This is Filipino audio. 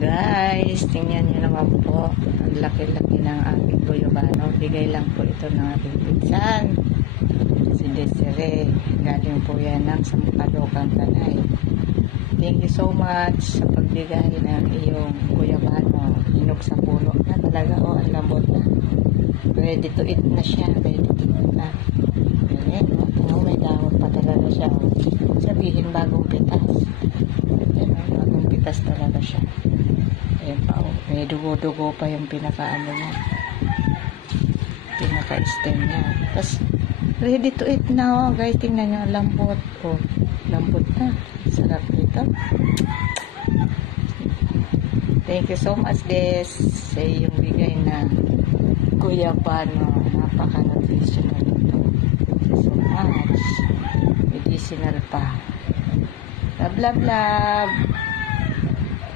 Guys, tingnan nyo naman po. Ang laki-laki ng aking guyabano. Bigay lang po ito ng ating pinsan. Si Desiree. Galing po yan ng Sampalocan, Tanay. Thank you so much sa pagbigay ng iyong guyabano. Hinog sa puno na talaga. Oh, ang lambot na. Ready to eat na siya. Ready to eat na. Ayan, oh, may dahon pa talaga siya. Sabihin bagong pitas. Ayan, bagong pitas talaga siya. Ayan pa, oh. May dugo-dugo pa yung pinaka-ano niya. Pinaka-stem niya. Tapos, ready to eat na, oh. Guys, tingnan nyo, lambot. Oh, lambot na. Sarap nito. Thank you so much, Des. Sa iyong bigay na guyabano. Napaka-nutritional ito. Thank you so much. Medicinal pa. Love, love, love.